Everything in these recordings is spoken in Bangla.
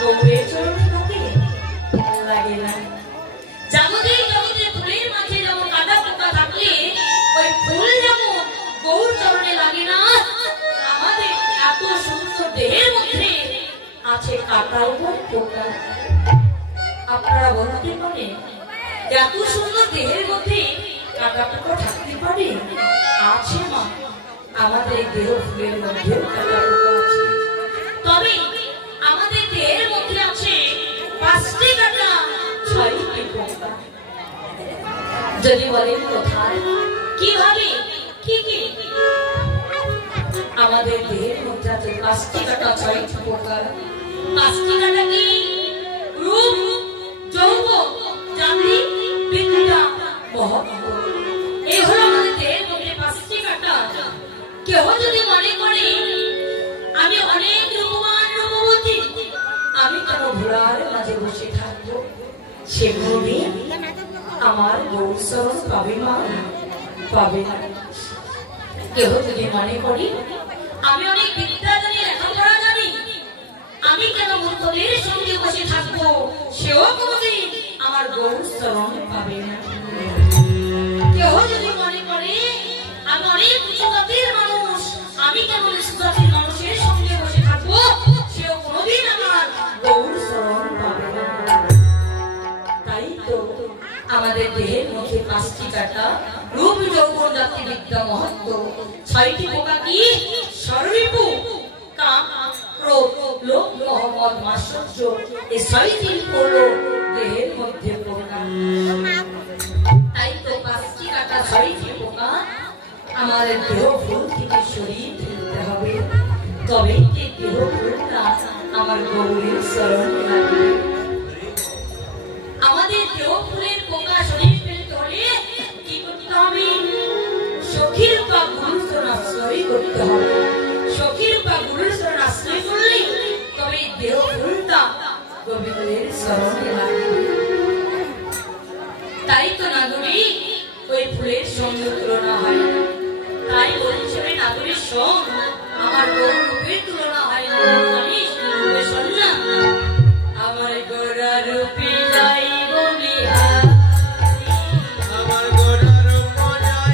গৌরের চরণে থাকে লাগে না। জগতে জগতে ফুলের মাঝে যেমন কাটা পোকা থাকলে ওই ফুল যেমন গৌর চরণে লাগে না, আমাদের এত সুন্দর দেহের মধ্যে আছে কাটা উপর পোকা। আপনারা বলতে পারেন এত সুন্দর দেহের মধ্যে কাটা পোকা থাকতে পারে? আছে মা, আমাদের দেহ ফুলের মধ্যে কাটা পোকা আছে। তবে আমাদের দেহের মধ্যে আছে 5টি কাটা 6টি পোকা। যদি বলেন কোথায়, কিভাবে, কি কি? আমাদের দেহের মধ্যে আছে 5টি কাটা 6টি পোকা। 5টি কাটা কি? রূপ, যৌবন, চাঁদি, বিদ্যা, মহত্ব। এই হলো আমাদের দেহের মধ্যে 5টি কাটা। কেউ যদি মনে করে আমি অনেক রূপবান রূপবতী, আমি কেন ঘোড়ার মাঝে বসে থাকবো, সেগুলি আমার গৌর চরণ পাবে মা? পাবে না। কেউ যদি মনে করি আমি অনেক বিদ্যা জানি, লেখাপড়া জানি, আমি কেন মূর্খদের সঙ্গে বসে থাকবো, সেও কোনোদিন আমার গৌর চরণ পাবে না। কেউ যদি মনে করে আমি অনেক উচ্চ জাতির মানুষ, আমি কেন নিচু জাতির মানুষের সঙ্গে বসে থাকবো, সেও কোনোদিন আমার গৌর চরণ পাবে না। তাই তো আমাদের দেহের মধ্যে 5টি কাটা, রূপ, যৌবন, জাতি, বিদ্যা, মহত্ব। 6টি পোকা কি? সর্বরিপু, কাম, ক্রোধ, লোভ, মোহ, মদ, মাৎসর্য। এই 6টি হলো দেহের মধ্যে পোকা। তাই তো 5টি কাটা 6টি পোকা আমাদের দেহ ফুল থেকে সরিয়ে ফেলতে হবে, তবে এই দেহ ফুলটা আমার গৌরের চরণে লাগবে। আমাদের দেহ ফুলের পোকা সরিয়ে ফেলতে হলে কি করতে হবে? সখীর বা গুরুর চরণ আশ্রয় করতে হবে। সখীর বা গুরুর চরণ আশ্রয় করলে তবে দেহ ফুলটা গোবিন্দের চরণে লাগবে। তাই তো নাগরিক ওই ফুলের সঙ্গে তুলনা হয় না। তাই বলছে নাগরিক সঙ্গ আমার গৌরূপের তুলনা হয় না। জানিস শোন না, আমার গোরা রূপে যাই বলি আমার গোরা রূপ যাই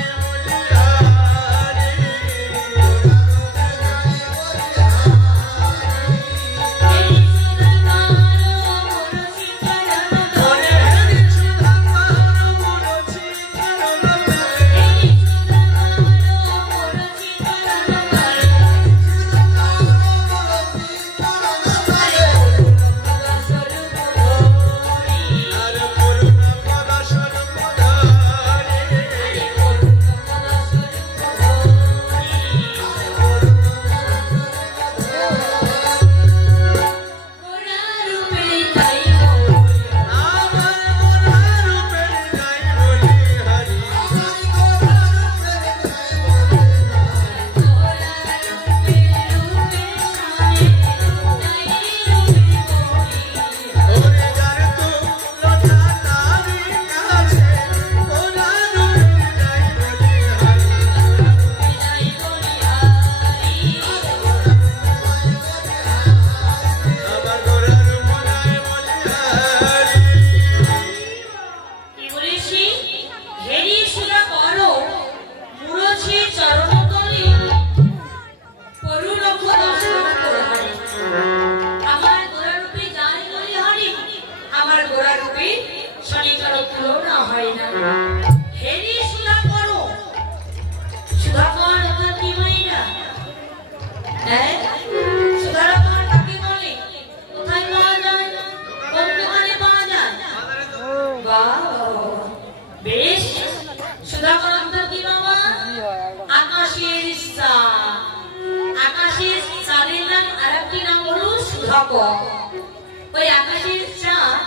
ওই আকাশের চাঁদ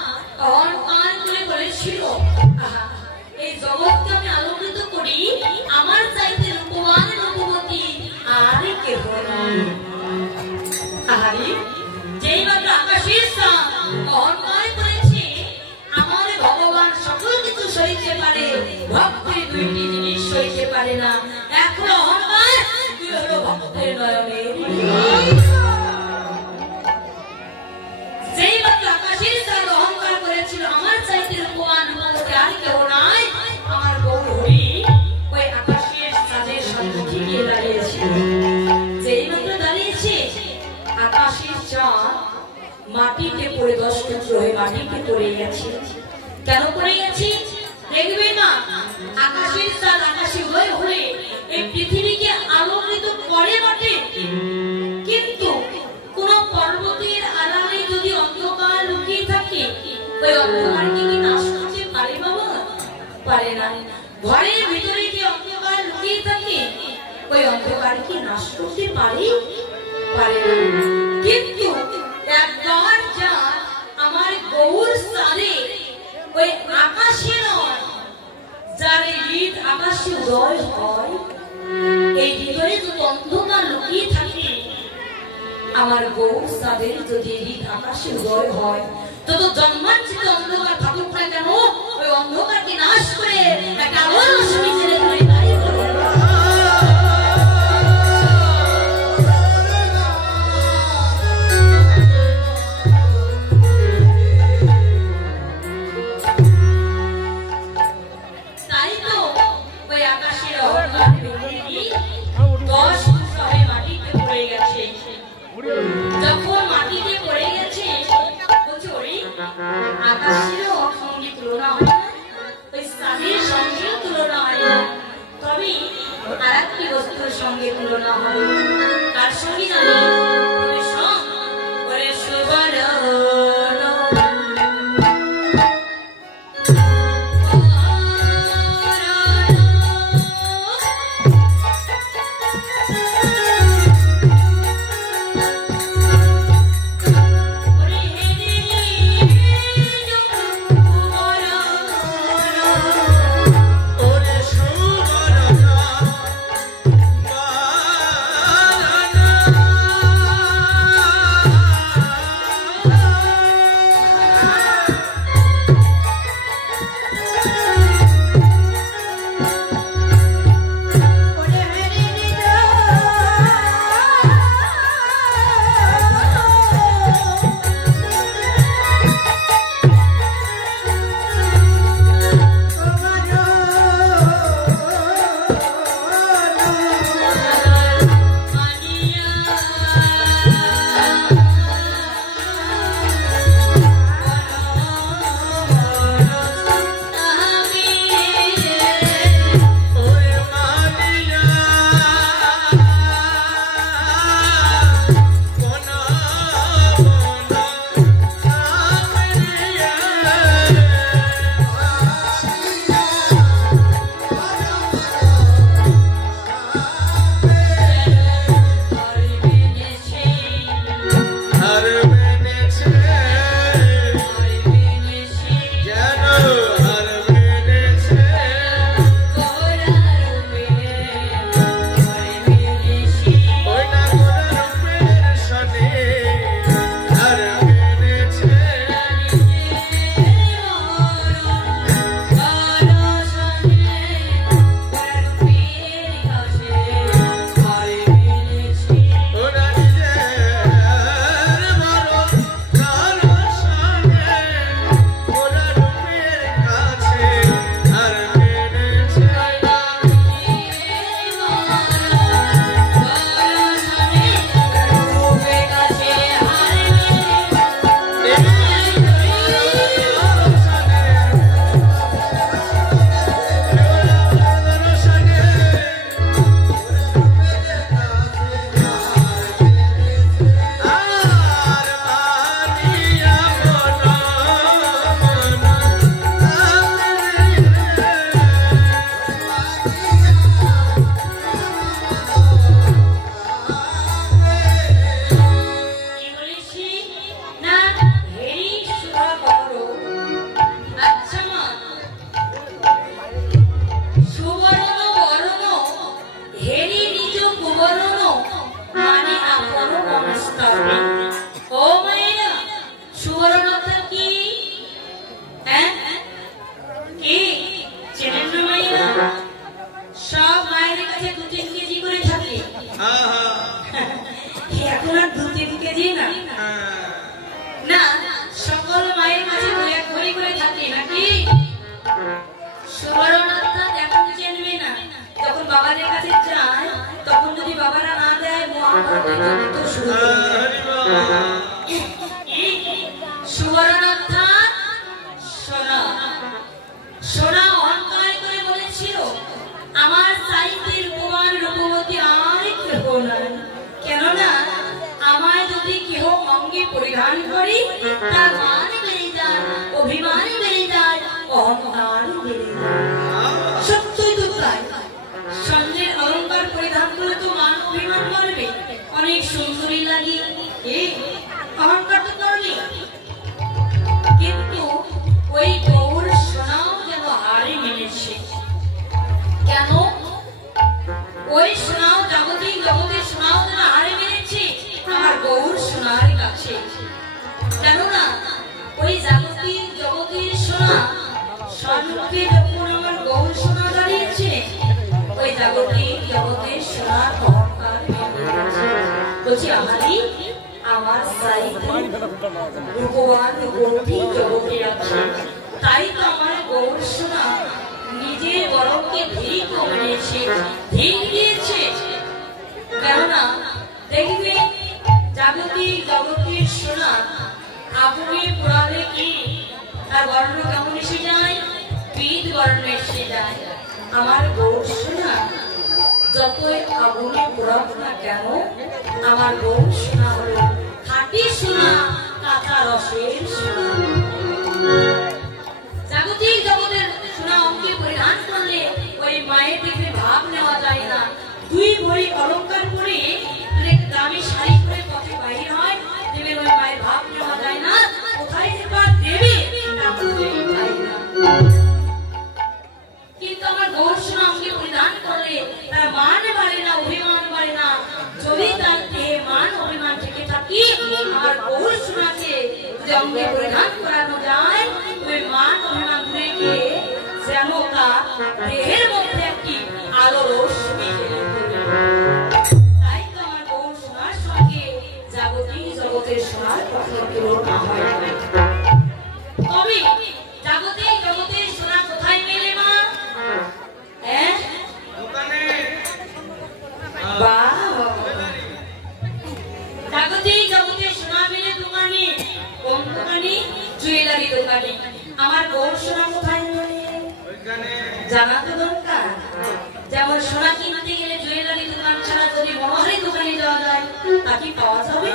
অহংকার করে বলেছিল, এই জগৎকে আমি আলোকিত করি, আমার চাইতে রূপবান রূপবতী আর কেহ নয়। যেই মাত্র আকাশের চাঁদ অহংকার করেছে আমার ভগবান সকল কিছু সইতে পারে, ভক্তের 2টি জিনিস সইতে পারে না, এক হলো অহংকার, 2 হলো ভক্তের নয়নের। যেই আকাশের চাঁদ মাটিতে পড়ে 10 টুকরো হয়ে মাটিতে পড়ে গেছে। কেন পড়ে গেছে দেখবে না, আকাশের চাঁদ আকাশে হয়ে হয়ে এই পৃথিবীকে আলোকিত করে বটে, কিন্তু কোন পর্বতের আড়ালে যদি অন্ধকার লুকিয়ে থাকে ওই অন্ধকারকে কি নাশ করতে পারে বাবা? পারে না। ঘরের ভিতরে যে অন্ধকার লুকিয়ে থাকে ওই অন্ধকার কি নাশ করতে পারে? পারে না। কিন্তু একবার যা আমার গৌর সালে ওই আকাশে নয়, যার হৃদ আকাশে উদয় হয়, এই হৃদয়ে যদি অন্ধকার লুকিয়ে থাকে, আমার গৌর সাদের যদি হৃদ আকাশে উদয় হয়, তত জন্মাঞ্চিত অন্ধকার থাকুক না কেন ওই অন্ধকারকে নাশ করে একটা আলোর রশ্মি ছেড়ে ধরে দাঁড়িয়ে পড়ে। তাই তো ওই আকাশের অন্ধকার 10 সবে মাটিতে পড়ে গেছে। যখন মাটিতে পড়ে গেছে আকাশেরও সঙ্গে তুলনা হয় না, ওই চাঁদের সঙ্গেও তুলনা হয় না, তবে আর একটি বস্তুর সঙ্গে তুলনা হয়। তার সঙ্গে জানি Hari অঙ্গে পরিধান করি তার মান বেড়ে যায়, অভিমান বেড়ে যায়, অহংকার বেড়ে যায়। সত্যই তো তাই। স্বর্ণের অলঙ্কার পরিধান করলে তো মান অভিমান বাড়বে, অনেক সুন্দরী লাগে, অহংকার তো করবে। কিন্তু ওই গৌর সোনাও যেন হারে মেনেছে। কেন? ওই সোনাও জাগতিক জগতের সোনাও যেন হারে মেনেছে আমার গৌর সোনার কাছে। কেননা ওই জাগতিক জগতের সোনা সম্মুখে যখন আমার গৌর সোনা দাঁড়িয়েছে, ওই জাগতিক জগতের সোনার অহংকার বলছি আমার রূপবান গৌরী জগতে আছে। তাই তো আমার গৌর সোনা নিজের বরকে ধীর কমেছে, ধীর দিয়েছে। কেননা দেখবে জাগতিক জগতের সোনা আগুনে পোড়ালে কি তার বর্ণ কেমন এসে যায়? পীত বর্ণ এসে যায়। আমার গৌর সোনা যতই আগুনে পোড়াক না কেন, আমার গৌর সোনা হলো খাঁটি সোনা, কাঁচা রসের সোনা। জাগতিক জগতের সোনা অঙ্গে পরিধান করলে ওই মায়ের দেখে ভাব নেওয়া যায় না। 2 ভরি অলঙ্কার পরে দামি শাড়ি পরে পথে বাইর হয়, দেবে ওই মায়ের ভাব নেওয়া যায় না। কোথায় যে পা দেবে কিন্তু আমার গৌর সোনা অঙ্গে পরিধান করলে তার মান বাড়ে না, অভিমান বাড়ে না। যদি তার দেহে মান অভিমান থেকে থাকি, আমার গৌর সোনাকে যদি অঙ্গে পরিধান করানো যায়, ওই মান অভিমান দূরে গিয়ে যেন তার দেহের মধ্যে একটি আলো রশ্মি। তাই তো আমার গৌর সোনার সঙ্গে জাগতিক জগতের সোনার কখনো তুলনা হয় না। তবে জাগতিক জগতের সোনা কোথায় মেলে মা? জাগতিক জগতের সোনা মেলে দোকানে। কোন দোকানে? জুয়েলারি দোকানে। আমার গৌর সোনা কোথায় মেলে জানা তো দরকার। যেমন সোনা কিনতে গেলে জুয়েলারি দোকান ছাড়া যদি মনোহারি দোকানে যাওয়া যায়, তা কি পাওয়া যাবে?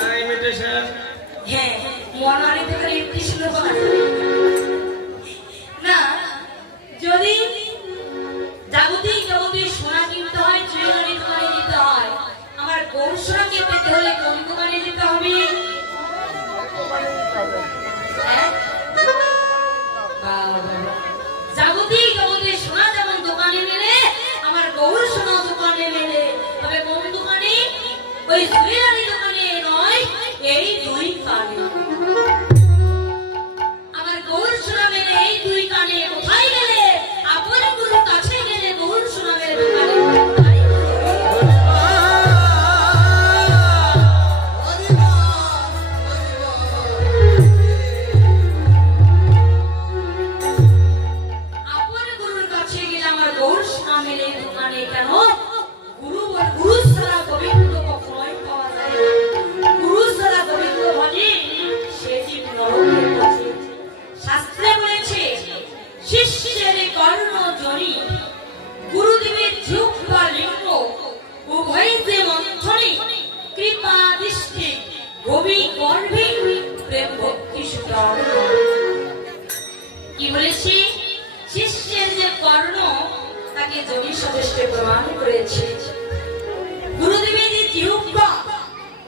হ্যাঁ, মনোহারি দোকানে ইমিটেশন পাওয়া যাবে না। যদি জাগতিক জগতের সোনা কিনতে হয়, জুয়েলারি দোকানে যেতে হয়। আমার গৌর সোনাকে পেতে হলে কোন দোকানে যেতে হবে? জাগতিক জগতের সোনা যেমন দোকানে মেলে, আমার গৌর সোনা দোকানে মেলে। তবে কোন দোকানে? ওই জুয়েলারি দোকানে নয়, এই 2 কানে। আমার গৌর সোনা মেলে এই 2 কানে। কোথায় গেলে? আপন গুরুর কাছে গেলে গৌর সোনা মেলে দোকানে। কেন? গুরু ছাড়া গোবিন্দ কখনোই পাওয়া যায় না। গুরু ছাড়া গোবিন্দ ভজে সে জীব নরকের পথে। শাস্ত্রে বলেছে শিষ্যের কর্ণ জনি, গুরুদেবের জিহ্বা লিঙ্গ, উভয় যে মন্থনে কৃপা দৃষ্টি গভী গর্ভে প্রেম ভক্তি সুতর। কি বলেছি? শিষ্যের যে কর্ণ তাকে যোগী সদস্য প্রমাণ করেছে, গুরুদেবের যে জিহ্বা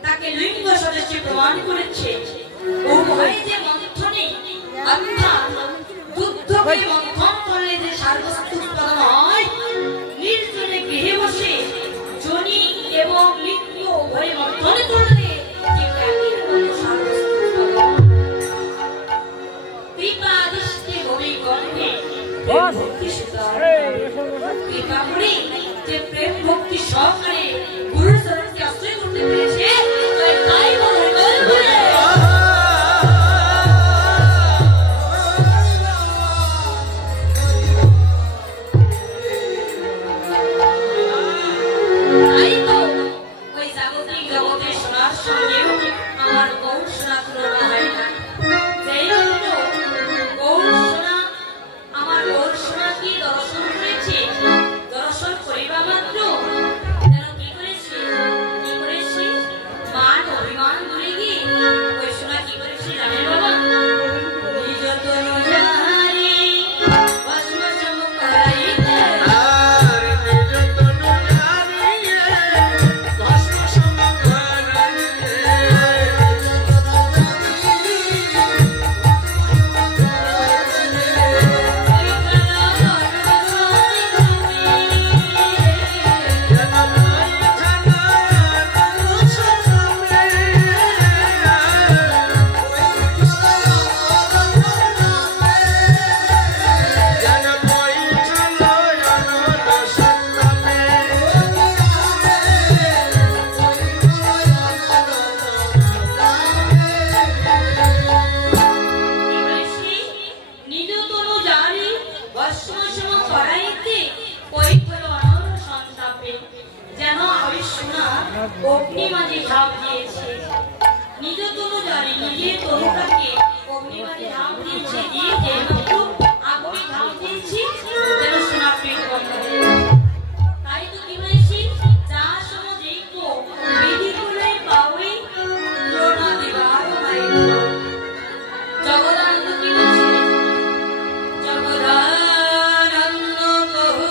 তাকে লিঙ্গ সদস্য প্রমাণ করেছে। উভয় যে মন্থনে, অর্থাৎ দুগ্ধকে মন্থন করলে যে সারবস্তু উৎপাদন হয়, নির্জনে গৃহে বসে যোনি এবং লিঙ্গ উভয় মন্থন করলে যে জ্ঞানের মতো সারবস্তু উৎপাদন। কৃপা দৃষ্টি গভী গর্ভে ভক্তি সুতরাং কৃপা করে যে প্রেম ভক্তি সহকারে গুরুর চরণকে আশ্রয় করতে পেরেছে, তাই বলে যে তরুণটাকে অগ্নিবাণী ধাম দিয়েছি দিয়ে যে মাত্র আগুনে ধাম দিয়েছি যেন সোনা প্রেম করতে তাই তো কি হয়েছি যা সময় দেখো বিধি করে পাওই প্রণা দেবার মাইক জগদানন্দ কি বলছে জগদানন্দ কহু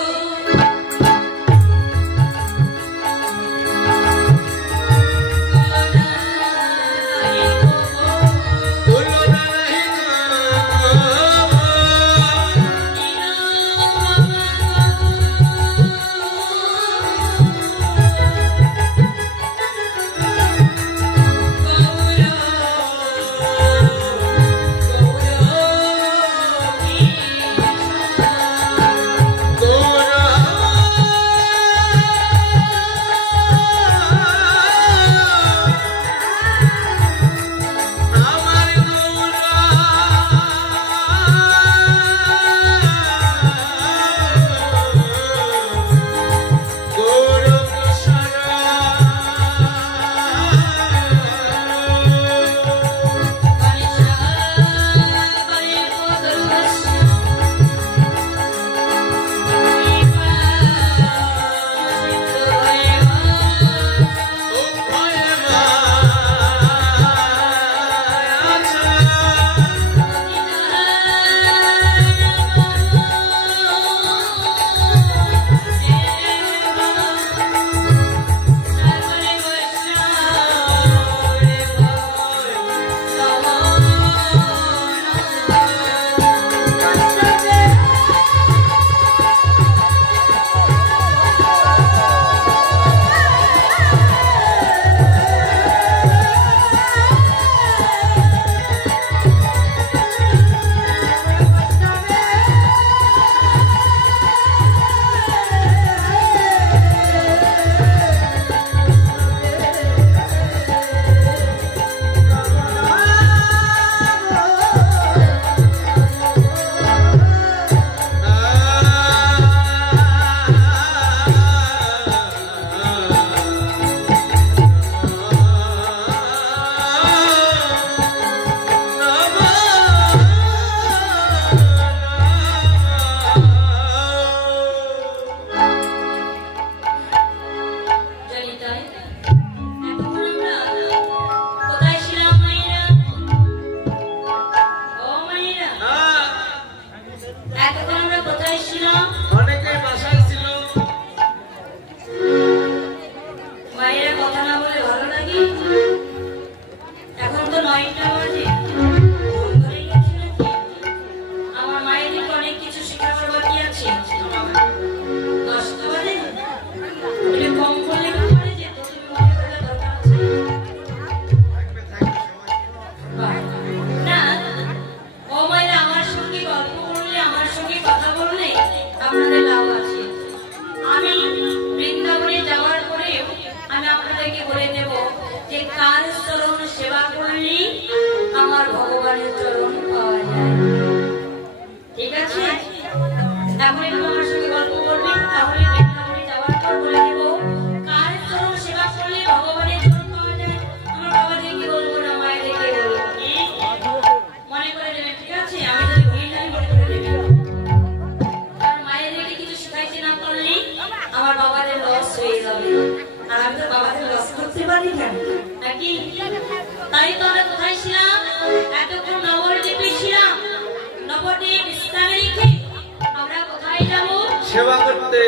সেবা করতে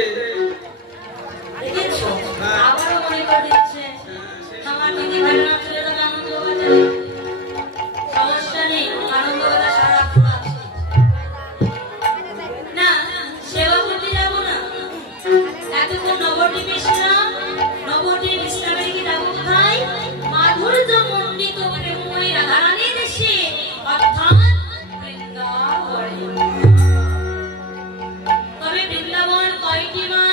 দেখেছো আবারও মনে করে দিচ্ছে আমার দিদি ভাই না ছেলে তো আনন্দ বাজারে সমস্যা নেই আনন্দ বাজার সারা আছে না সেবা করতে যাব না এতক্ষণ নবদ্বীপে ছিলাম নবদ্বীপ ইসলামের কি যাবো কোথায় মাধুর্য মণ্ডিত প্রেমময়ী রাধারানীর দেশে অর্থাৎ বৃন্দাবনে তবে বৃন্দাবন কয়টি মা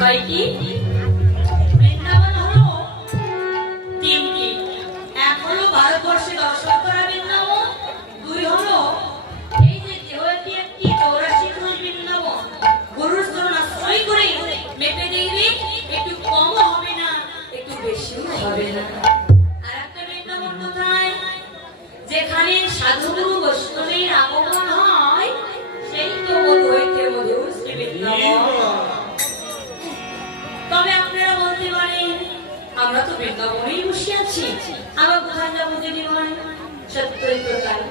কয়টি বৃন্দাবন হলো বৃন্দাবনেই বসে আছি, আবার কোথায় যাবো যদি মনে সত্যই তো তাই।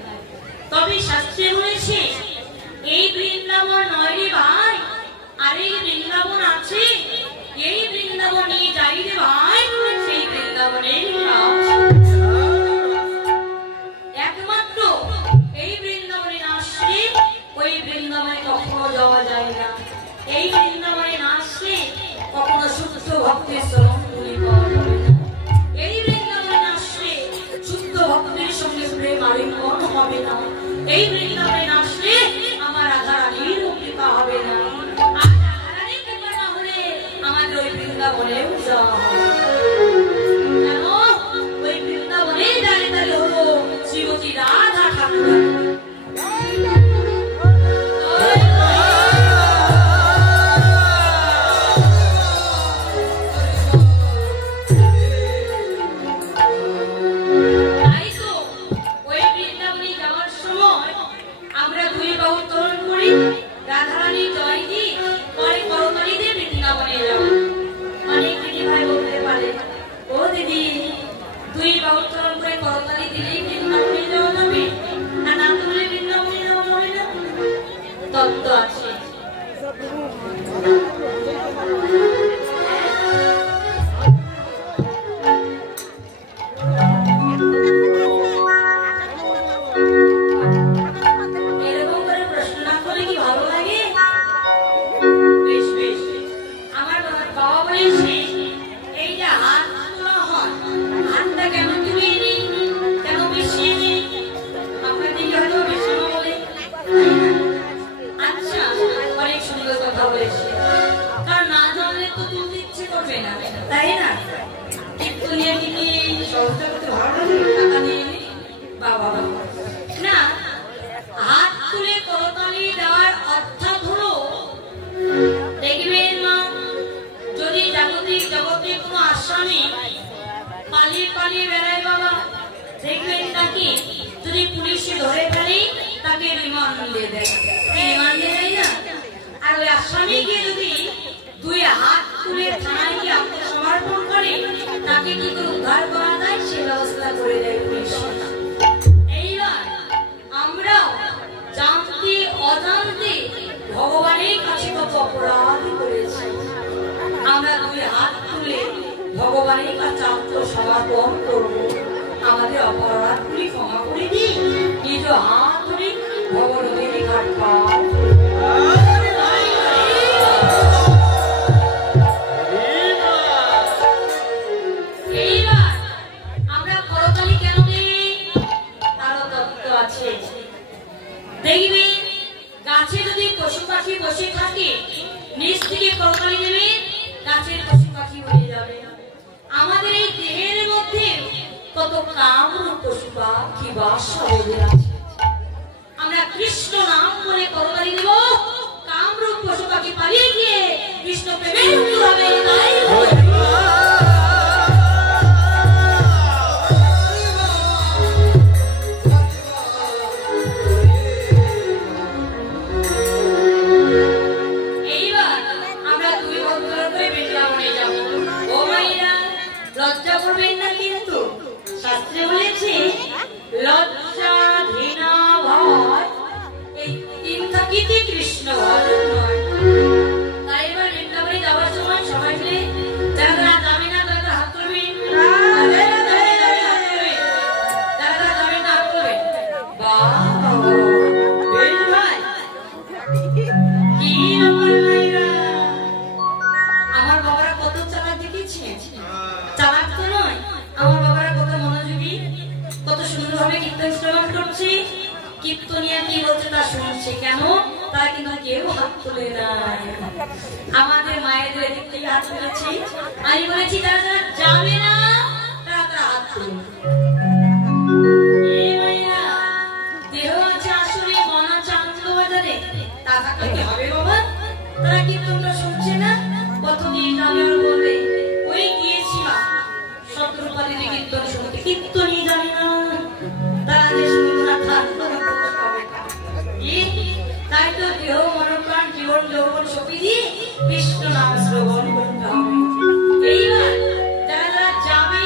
তবে শাস্ত্রে বলেছে এই বৃন্দাবন নয় রে ভাই, আর এই বৃন্দাবন আছে, এই বৃন্দাবন নিয়ে যাই রে ভাই, সেই বৃন্দাবনে একমাত্র এই বৃন্দাবনে না আসলে ওই বৃন্দাবনে কখনো যাওয়া যায় না। এই বৃন্দাবনে না আসলে কখনো শুদ্ধ ভক্তের চরণধুলি পাওয়া যাবে না। এই বৃন্দাবনে না আসলে শুদ্ধ ভক্তের সঙ্গে প্রেম আলিঙ্গন হবে না। এই বৃন্দাবনে না আসলে আমার রাধারানীর কৃপা হবে না। আর রাধারানীর কৃপা না হলে আমাদের ওই বৃন্দাবনেও যাওয়া হবে কেন? ওই বৃন্দাবনে দাঁড়িয়ে দাঁড়িয়ে হলো শ্রীমতী রাধা ঠাকুর। ভগবানের কাছে আত্মসমর্পণ করবো, আমাদের অপরাধগুলি ক্ষমা করে দিই, নিজ হাত ধরে ভগবানের ঘাট পাও। এইবার আমরা করতালি কেন দিই তারও তত্ত্ব আছে। দেখবে গাছে যদি পশু পাখি বসে থাকে, নিচ থেকে করতালি দেবে, গাছের পশু পাখি হয়ে যাবে। আমাদের এই দেহের মধ্যে কত কামরূপ পশু পাখি বাস আছে, আমরা কৃষ্ণ নাম বলে করতালি দেব, কামরূপ পশু পাখি পালিয়ে গিয়ে কৃষ্ণ প্রেমে মুক্ত হবে। লজ্জা করবেন না, কিন্তু শাস্ত্রে বলেছে লজ্জা ঘৃণা ভয় এই তিন থাকিতে কৃষ্ণ ভজন নয়। তাই এবার বৃন্দাবনে যাওয়ার সময় সবাই মিলে যারা যাবে না তারা হাত তুলবেন, যারা যাবে না হাত তুলবেন। কি আমার বাবারা কত চালাক দেখেছে, চালাক তো নয়, আমার বাবারা কত মনোযোগী, কত সুন্দরভাবে কীর্তন শ্রবণ করছে, কীর্তনিয়া কি বলছে তা শুনছে। কেন? তারা কিন্তু কেউ হাত তুলে নাই। আমাদের মায়েদের এদিক থেকে হাত তুলেছি, আমি বলেছি তারা যারা যাবে না তারা তারা হাত তুলে। দেহ আছে আসলে, মন আছে আনন্দবাজারে, তা থাকলে কি হবে বাবা? তারা কীর্তনটা শুনছে না, কত দিয়ে যাবে আর বলবে ওই গিয়েছিলাম শত্রুপালিনী কীর্তন শুনতে, কীর্তনই জানে না, তারা যে শুনতে থাকতো। তাই তো দেহ মনপ্রাণ জীবন যৌবন সবই দিয়ে কৃষ্ণ নাম শ্রবণ করতে হবে। এইবার যারা যারা যাবে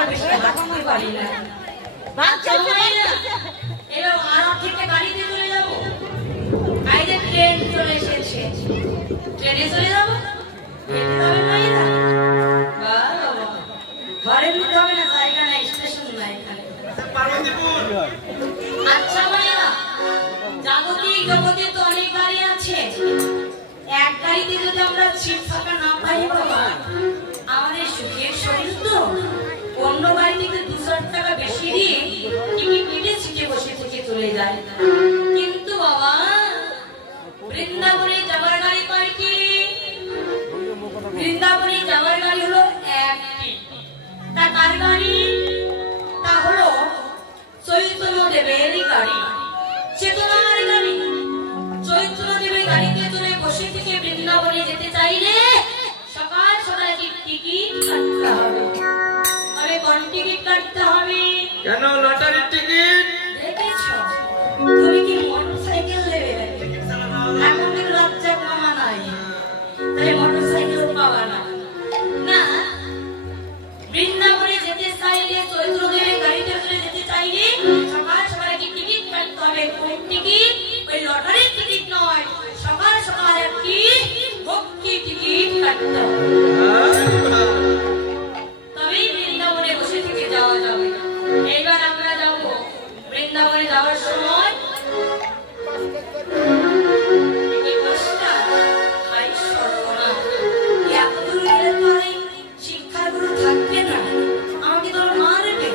আর বেশি হাঁটতে পারি না। এবার আরাম থেকে বাড়িতে চলে যাবো। এই যে ট্রেন চলে এসেছে, ট্রেনে চলে যাবো। ঘরের মধ্যে হবে না, জায়গা নাই, স্টেশন নাই এখানে। আচ্ছা ভাইয়া, জাগতিক জগতে তো অনেক গাড়ি আছে, এক গাড়িতে যদি আমরা সিট ফাঁকা না পাই বাবা, আমাদের সুখের শরীর তো অন্য গাড়ি থেকে 200 টাকা বেশি দিয়ে টিকিট কেটে সিটে বসে থেকে চলে যায়। কিন্তু বাবা, বৃন্দাবনে যাওয়ার গাড়ি কয়টি? বৃন্দাবনে যাওয়ার গাড়ি হলো একটি। তা কার গাড়ি? তা হলো চৈতন্য দেবেরই গাড়ি, চেতনার গাড়ি। চৈতন্য দেবের গাড়িতে চড়ে বসে থেকে বৃন্দাবনে যেতে চাইলে সকাল সকাল একটি টিকিট কাটতে হবে। তবে কোন টিকিট কাটতে হবে? কেন? লটারির টিকিট। দেখেছো, তুমি কি মোটরসাইকেল নেবে? এখন তো লজ্জা কমা নাই, তাহলে মোটরসাইকেল পাওয়া না। না, বৃন্দাবনে যেতে চাইলে, চৈতন্য দেবের গাড়িতে চড়ে যেতে চাইলে সকাল সকাল একটি টিকিট কাটতে হবে। কোন টিকিট? ওই লটারির টিকিট নয়, সকাল সকাল একটি ভক্তি টিকিট কাটতে হবে। তবেই বৃন্দাবনে বসে থেকে যাওয়া যাবে। এইবার আমরা যাব বৃন্দাবনে যাওয়ার সময় শিক্ষার গুরু থাকবে না, আমাকে তো মারবে।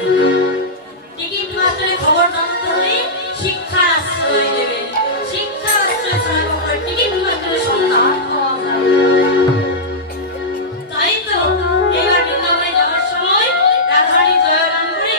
টিকিট মাস্টারের খবর জানতে হলে শিক্ষার আশ্রয় দেবে, শিক্ষার আশ্রয় ছাড়া টিকিট মাস্টারের সন্ধান পাওয়া যাবে। তাই তো এবার বৃন্দাবনে যাওয়ার সময় রাধারানী জয়গান করে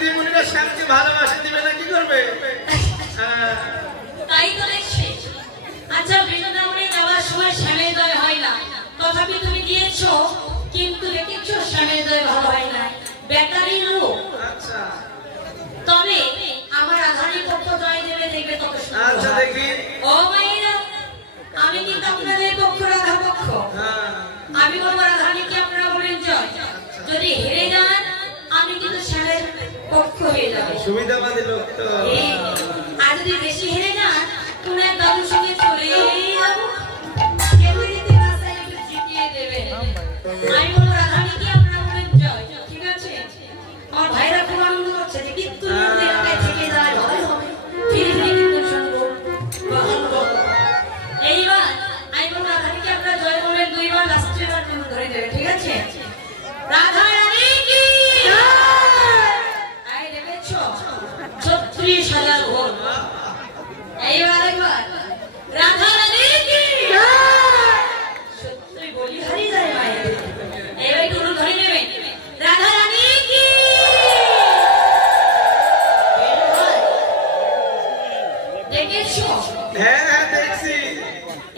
দিদিমণিরা শ্যামকে ভালোবাসা দিবে না কি করবে? তাই তো দেখছি। আচ্ছা, বৃন্দাবনে যাওয়ার সময় শ্যামের দয় হয় না, তথাপি তুমি গিয়েছো, কিন্তু দেখেছো শ্যামের দয় ভালো হয় না, ব্যাটারি লোক। আচ্ছা, তবে আমার আধারী পক্ষ জয় দেবে, দেখবে তত সুন্দর। আচ্ছা দেখি। ও মাইরা, আমি কিন্তু আপনাদের পক্ষ, রাধা পক্ষ। আমি বলবো রাধানীকে, আপনারা বলেন জয়। যদি হেরে যান আমি কিন্তু শ্যামের পক্ষ হয়ে যাবে। সুবিধাবাদী লোক তো। আর যদি বেশি হেরে যান কোন এক দাদুর সঙ্গে চলে যাবো, খেতে খেতে রাস্তায় একটু জিতিয়ে দেবে। আমি বলবো রাধানীকে, আপনারা বলেন জয়। ঠিক আছে? আমার ভাইরা খুব আনন্দ করছে যে কিন্তু এলাকায় থেকে যায় ভালো হবে, ফিরে ফিরে কিন্তু শুনবো। এইবার আমি বলবো রাধানীকে আপনারা জয় বলবেন, দুইবার লাস্টের বার ধরে দেবে। ঠিক আছে? রাধা রানী কি আই দেখেছো 36,000 ভোট। এইবার একবার রাধা রানী কি সত্যি বলি হারি যায় মায়ের। এইবার একটু ধরে নেবেন, রাধা রানী কি। দেখেছো? হ্যাঁ হ্যাঁ দেখছি।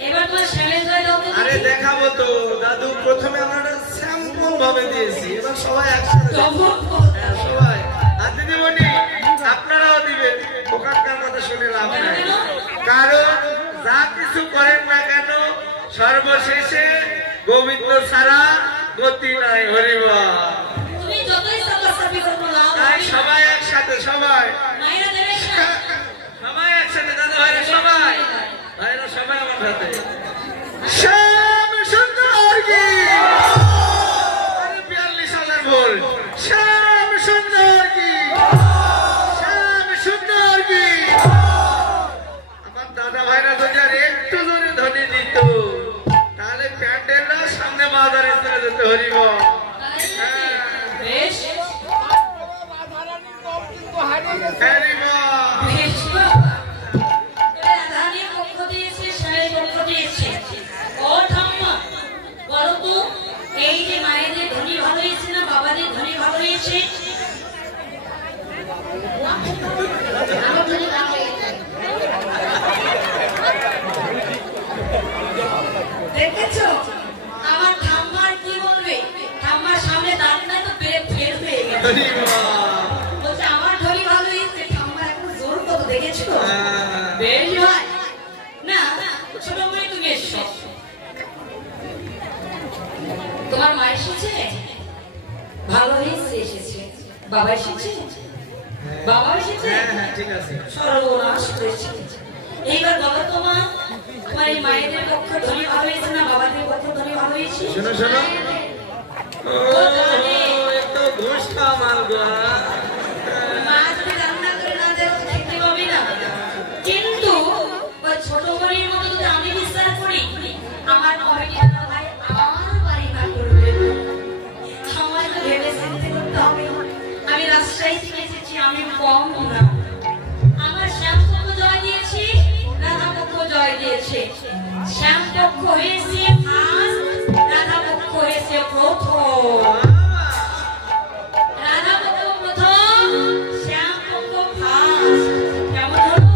এবার তোমার শ্যামের জয় দাও। আরে দেখাবো তো দাদু, প্রথমে আমরা স্যাম্পল ভাবে দিয়েছি, এবার সবাই একসাথে সবাই। আর দিদিমণি আপনারাও দিবেন, ওখানকার কথা শুনে লাভ নাই, কারণ যা কিছু করেন না কেন সর্বশেষে গোবিন্দ ছাড়া গতি নাই। হরিবা, তুমি যতই সাপি করো না, তাই সবাই একসাথে, সবাই মায়েরা দেবে সবাই একসাথে, দাদা ভাইরা সবাই, ভাইরা সবাই আমার সাথে। শ্যাম সুন্দর কি 42,000 ভোট। শ্যাম সুন্দর কি, শ্যাম সুন্দর কি। আমার দাদা ভাইরা যদি আর একটু জোরে ধ্বনি দিত তাহলে প্যান্ডেলরা সামনে বাজারে চলে যেত। হরিব, বেশ রাধারানীর পক্ষ দিয়েছে, শ্যামের পক্ষ দিয়েছে। ও ঠাম্মা বলো তো, এই যে মায়েদের ধ্বনি ভালো হয়েছে না বাবাদের ধ্বনি ভালো হয়েছে? দেখেছো আমার ঠাম্মার কি বলবে? ঠাম্মার সামনে দাঁড়িয়ে তো ফের হয়ে গেছে। বলছে আমার ধ্বনি ভালো হয়েছে, ঠাম্মার এখন জোর কত দেখেছো? বেশ হয় না, ছোট মেয়ে তুমি এসো। তোমার মা এসেছে, ভালো হয়েছে এসেছে। বাবা এসেছে, বাবা এসেছে, ঠিক আছে, সর্বনাশ করেছে। এইবার বলো তোমার, তোমার এই মায়েদের পক্ষ ধ্বনি ভালো হয়েছে না বাবাদের পক্ষ ধ্বনি ভালো হয়েছে? শোনো শোনো, একটু ঘুষ খাওয়া মাল গো। মা যদি রান্না করে না দেয় খেতে পাবি না, কিন্তু ওই ছোট মরির মতো যদি আমি বিশ্বাস করি আমার কমিটির ভাই আমার বাড়ি না করবে। সময় তো ভেবে চিন্তে করতে হবে। আমি রাজশাহী থেকে এসেছি, আমি কম না। আমার শ্যাম পক্ষ জয় দিয়েছি, রাধা পক্ষ জয় দিয়েছে। শ্যাম পক্ষ হয়েছে ফার্স্ট, রাধা পক্ষ হয়েছে প্রথম। রাধা পক্ষ প্রথম, শ্যাম পক্ষ ফার্স্ট। কেমন হলো?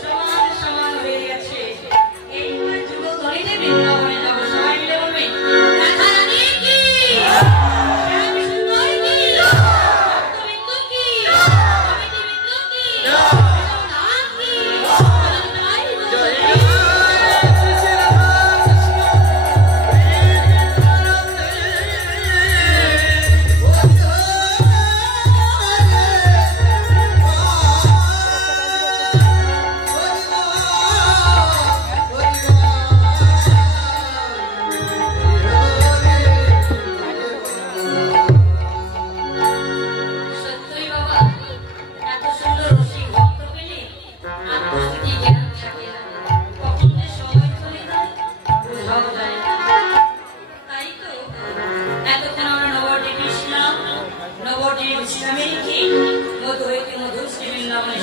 সমান সমান হয়ে গেছে। এইবার যুগল ধরিতে বৃন্দাবনে যাবো, সবাই মিলে বলবে রাধা রানী কি, শ্যাম সুন্দর কি, ভক্তবৃন্দ কি, কমিটিবৃন্দ কি, নাম কি, সত্যই বাবা, এত সুন্দর রসিক ভক্ত পেলে আত্মস্থিতি জ্ঞান থাকে না, কখন যে সময় চলে যায় বোঝাও যায় না। তাই তো এতক্ষণ আমরা নবদ্বীপ ইসলাম, নবদ্বীপ ইসলামে রেখে মধু হইতে মধু শ্রী বৃন্দাবনে